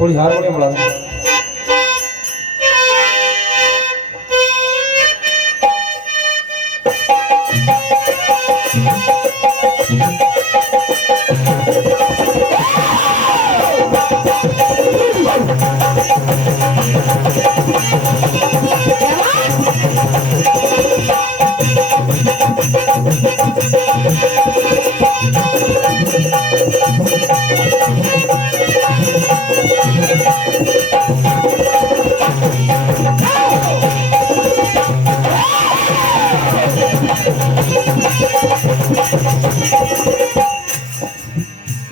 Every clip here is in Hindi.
थोड़ी हारमोनियम बढ़ा दो।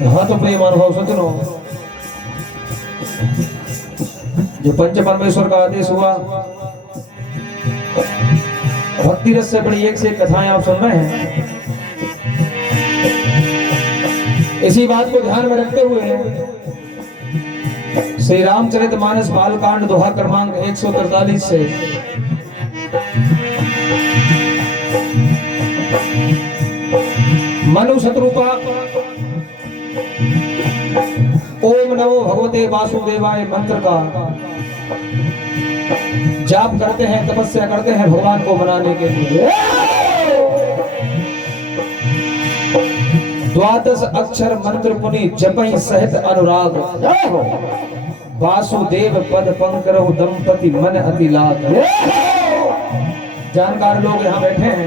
हाँ तो प्रिय महानुभाव सज्जनों, जो पंच परमेश्वर का आदेश हुआ, भक्ति रस से बड़ी एक से एक कथाएं आप सुन रहे हैं। इसी बात को ध्यान में रखते हुए श्री रामचरितमानस बालकांड दोहा क्रमांक 143 से मनु शत्रुपा ओम नमो भगवते वासुदेवाय मंत्र का जाप करते हैं, तपस्या करते हैं भगवान को मनाने के लिए। द्वादश अक्षर मंत्र पुनि जपहि सहित अनुराग, वासुदेव पद पंकरहु दंपति मन अति लाग। जानकार लोग यहाँ बैठे हैं।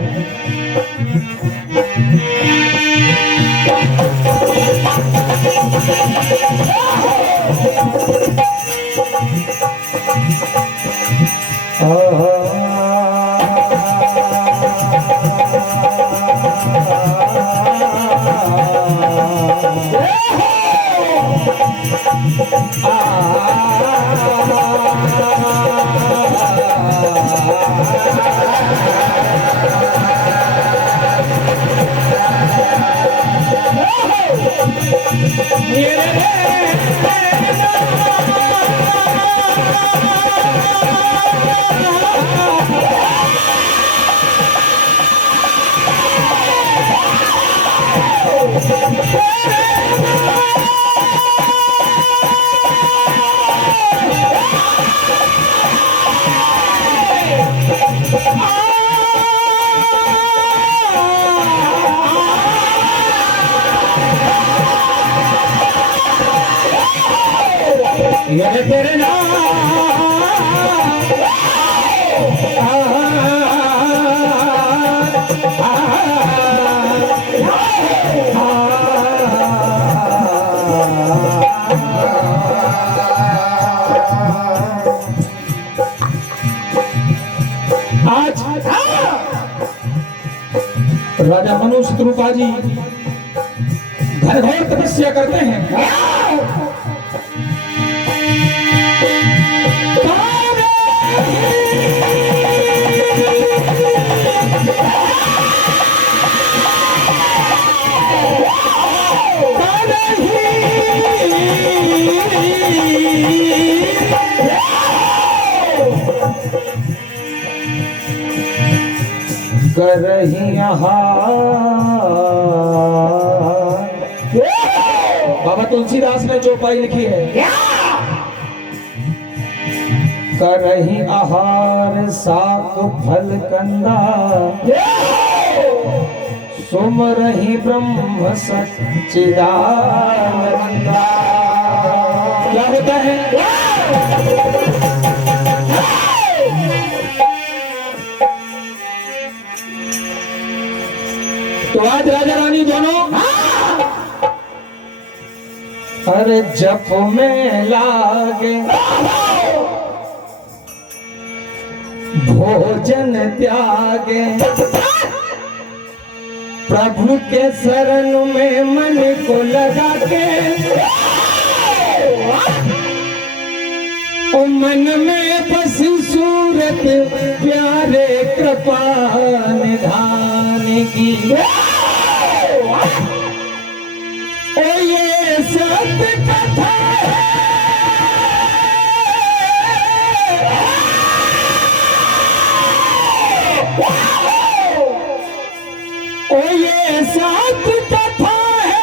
ये तेरे नाम आज राजा मनु शत्रुपा जी घनघोर तपस्या करते हैं। बाबा तुलसीदास ने चौपाई लिखी है। करही आहार साक फल कंदा, सुमरहि ब्रह्म सच्चिदानंदा। क्या होता है? तो आज राजा रानी दोनों अरे जप में लागे, भोजन त्यागे, प्रभु के शरण में मन को लगा के मन में बसी सूरत प्यारे कृपा निधान की। ओ ये सत्य कथा है, ओ ये सत्य कथा है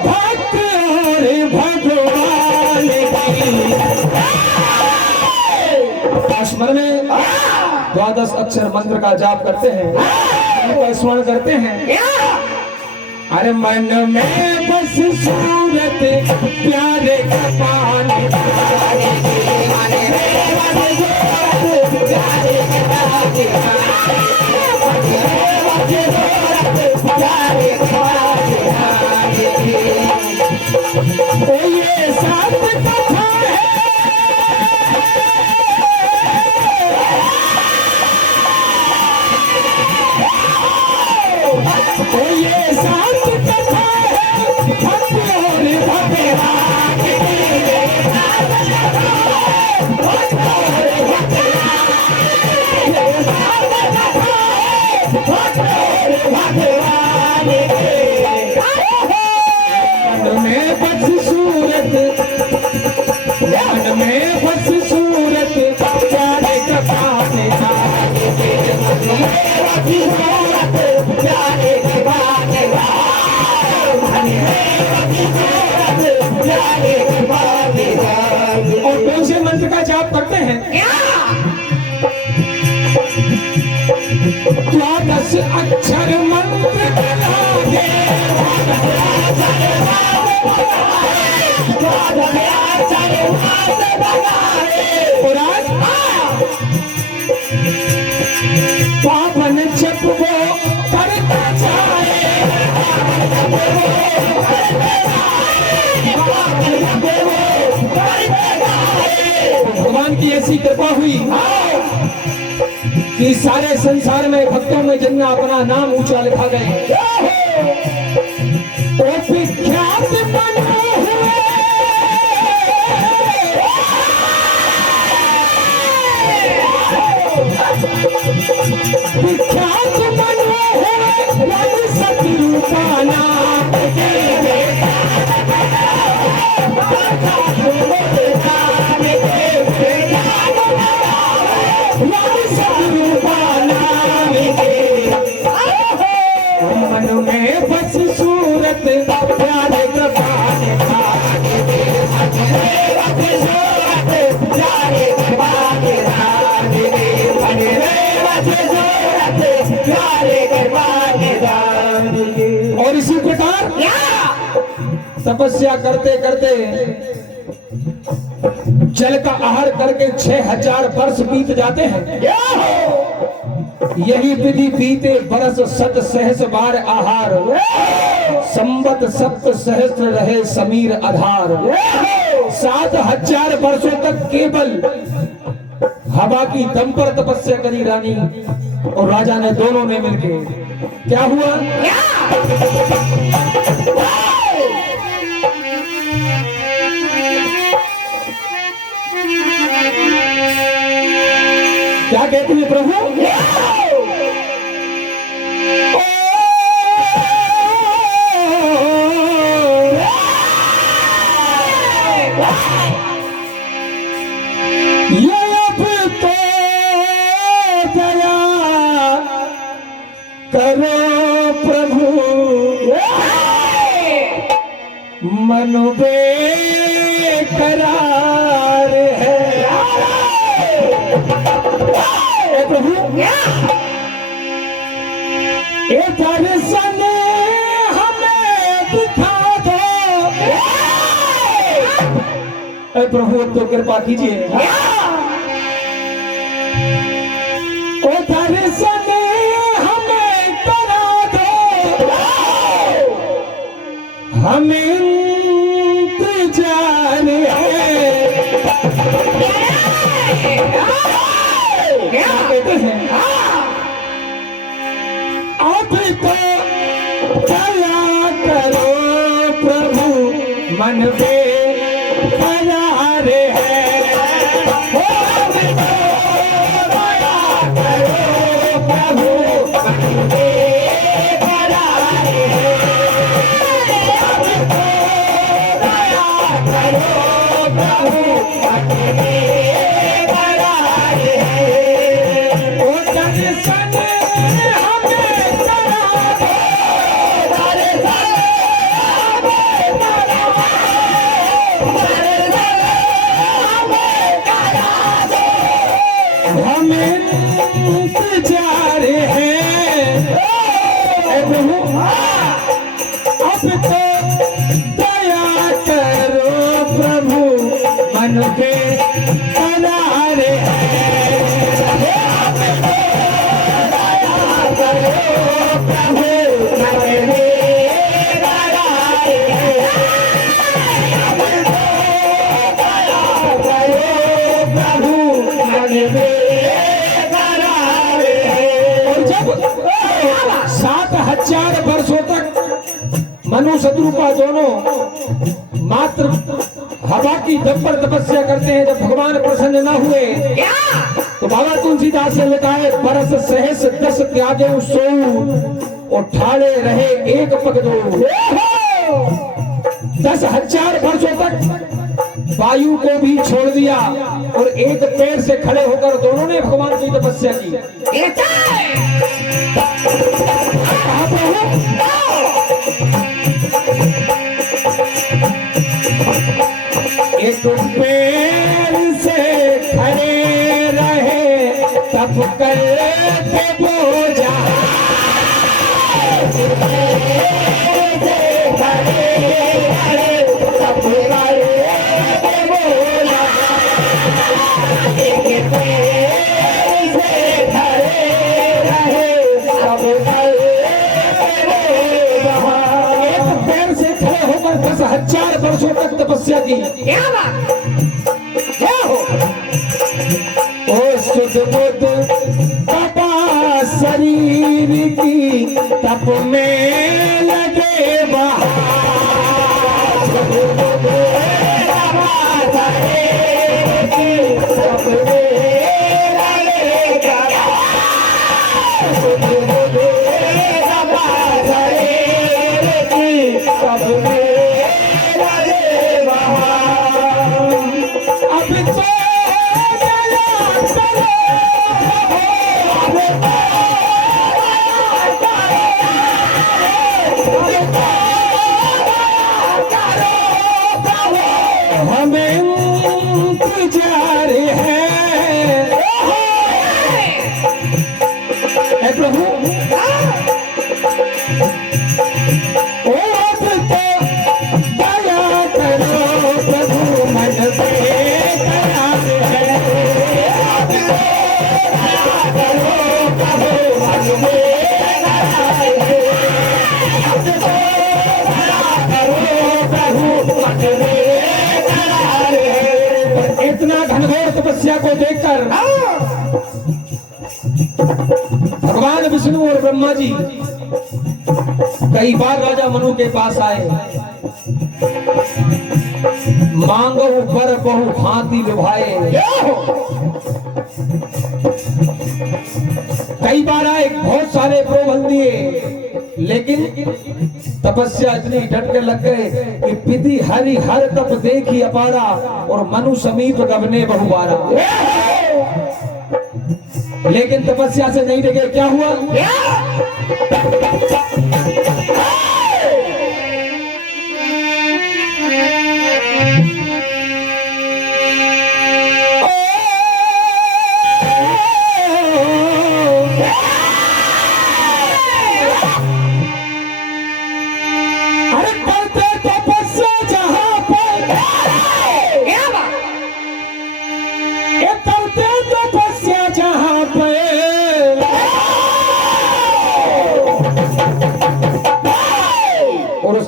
भक्त और भगवान की। स्मरण में 12 अक्षर मंत्र का जाप करते हैं, उनको स्मरण करते हैं। अरे मन में बस सूरत प्यारे कृपा निधान ओ ये सत्य कथा है, ओ ये सत्य कथा है भक्त और भगवान की। मन में बस सूरत, मन में बस सूरत प्यारे कृपा निधान और कौन से मंत्र का जाप करते हैं? 12 अक्षर मंत्र लागे और आज पावन जप वो करता जाए, भगवान की ऐसी कृपा हुई कि सारे संसार में भक्तों में जिनमें अपना नाम ऊंचा लिखा गया, वो विख्यात बने हुए विख्यात बने हुए सतरूपा नाम मन में बस सूरत प्यारे कृपा और इसी प्रकार तपस्या करते करते जल का आहार करके 6000 वर्ष बीत जाते हैं। यही विधि बीते बरस 7 सहस्र बार आहार, संवत 7 सहस्र रहे समीर आधार। 7000 वर्षों तक केवल हवा की दम पर तपस्या करी रानी और राजा ने, दोनों ने मिलके। क्या हुआ? क्या कहते हैं प्रभु? ये अब तो दया करो प्रभु, मन बेकरार है। प्रभु ये दर्शन हमें दिखा दो। प्रभु तो कृपा कीजिए, ओ दर्शन हमें करा दो, हमें इंतजार है। क्या कहते हैं? अब तो दया करो प्रभु, मन बेकरार है। मनु शत्रुपा दोनों मात्र हवा की दम पर तपस्या करते हैं। जब भगवान प्रसन्न न हुए तो बाबा तुलसीदास ने लिखा है, बरस सहस 10 त्यागे सोऊ और ठाड़े रहे एक पग दो। 10,000 वर्षों तक वायु को भी छोड़ दिया और एक पैर से खड़े होकर दोनों ने भगवान की तपस्या की। एक पैर से खड़े रहे तब करते बोझा, वर्षों तक तपस्या की। क्या बात, क्या हो? ओ सुध बुध तपा शरीर की तप में लगे बहार, सुध बुध तपा शरीर की तप में लगे बहार, सुध बुध तपा शरीर की तप में इतना घनघोर तपस्या को देखकर भगवान विष्णु और ब्रह्मा जी कई बार राजा मनु के पास आए। मांगो पर बहु भांति लुभाए, कई बार आए, बहुत सारे प्रलोभन दिए, लेकिन तपस्या इतनी डट के लग गए कि पिति हरि हर तप देखी अपारा और मनु समीप गबने बहुबारा। लेकिन तपस्या से नहीं देखे, क्या हुआ?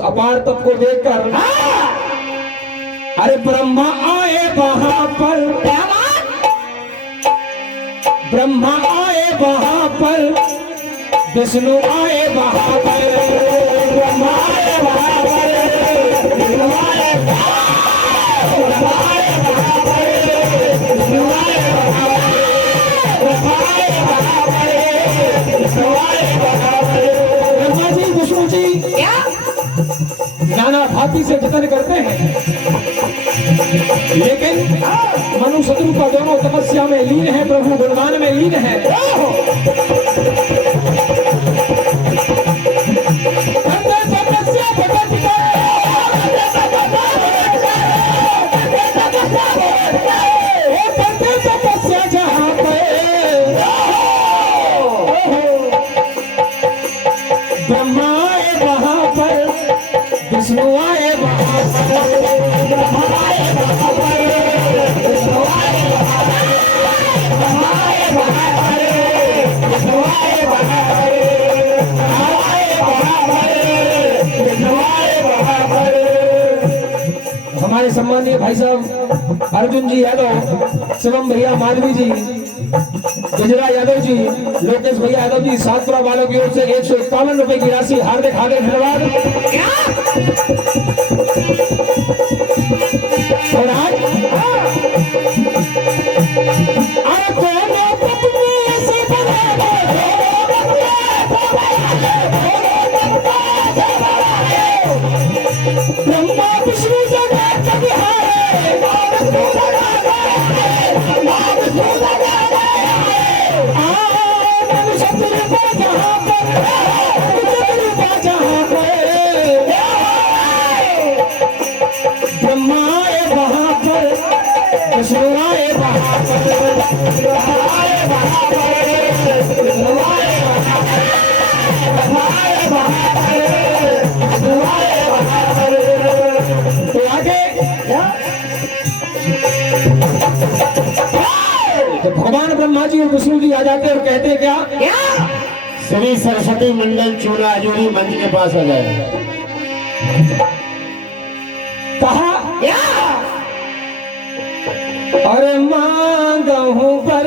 अपार तप को देखकर अरे ब्रह्मा आए वहां पर, ब्रह्मा आए वहां पर, विष्णु आए वहां पर, ब्रह्मा आए वहां पर, विष्णु आए वहां पर, विष्णु आए वहां पर, ब्रह्मा आए वहां पर, विष्णु आए वहां पर। ब्रह्मा जी विष्णु जी क्या नाना भांति से जतन करते हैं। लेकिन मनु शत्रु का दोनों तपस्या में लीन है, प्रभु गुणगान में लीन है। ब्रह्मा आए वहां पर, विष्णु आए वहां पर, ब्रह्मा आए वहां पर, विष्णु आए वहां पर, ब्रह्मा आए वहां पर, विष्णु आए वहां पर, आए वहां पर, विष्णु आए वहां पर। हमारे सम्मानीय भाई साहब अर्जुन जी यादव, शिवम भैया माधवी जी, गुजरा यादव जी, लोकेश भैया यादव जी, सातपुरा वालों की ओर से 151 रुपए की राशि हार्दिक हार्दिक धन्यवाद। और आज ब्रह्मा विष्णु जगत बिहारे, ब्रह्मा आए वहां पर, विष्णु आए वहां पर, आए वहां पर, विष्णु आए वहां पर, आए वहां पर, विष्णु आए वहां पर। तो आगे तो भगवान ब्रह्मा जी और विष्णु जी आ जाते और कहते क्या? श्री सरस्वती मंडल चूड़ा जोड़ी मंच के पास आ जाए। कहा अरे मांगहूं पर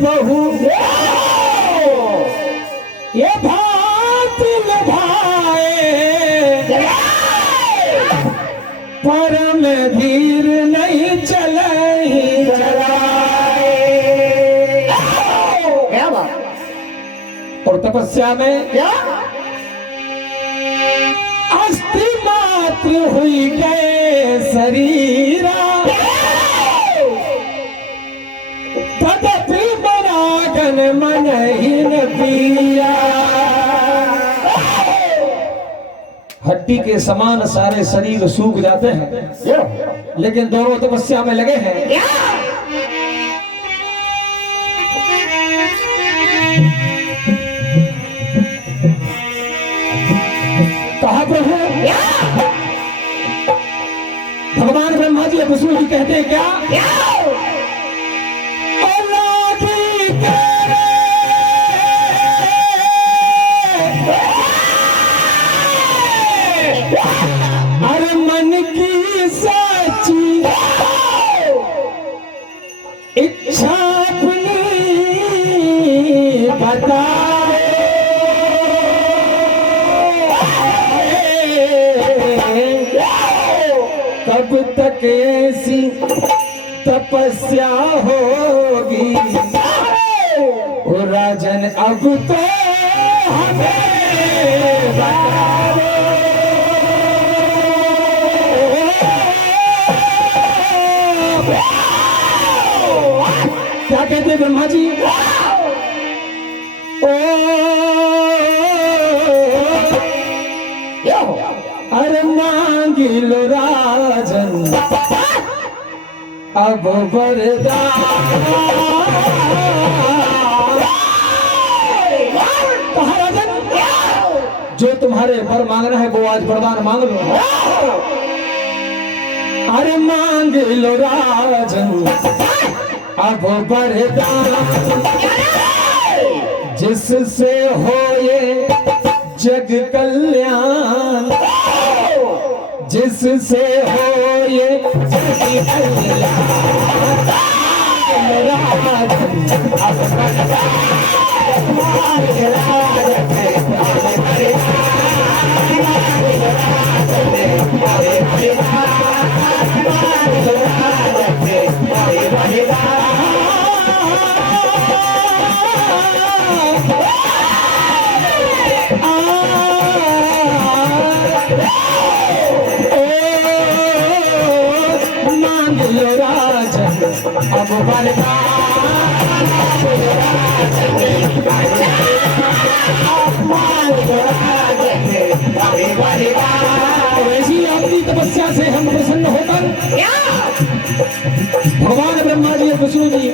बहू, ये भात भाए, परम धीर नहीं चले चलाए। क्या बात? और तपस्या में क्या अस्थि मात्र हुई गए शरीरा, तदपि बरागन मन ही न पिया। हड्डी के समान सारे शरीर सूख जाते हैं, लेकिन दोनों तपस्या में लगे हैं। कहा प्रभु, भगवान ब्रह्मा जी और विष्णु जी कहते हैं क्या? अरे मन की सच्ची इच्छा अपनी बताए, कब तक ऐसी तपस्या होगी? ओ राजन अब तो हमें बता दो। क्या कहते हैं ब्रह्मा जी? ओ अरे मांगी लो राजन अब वरदान। कहा राजन, जो तुम्हारे वर मांगना है वो आज वरदान मांग लो। अरे मांग लो राजन अब वरदान, जिससे हो ये जग कल्याण, जिससे हो ये जग कल्याण। राजन अब वरदान मांग राजन, मांग अब और ऐसी आपकी तपस्या से हम प्रसन्न होकर भगवान ब्रह्मा जी और विष्णु जी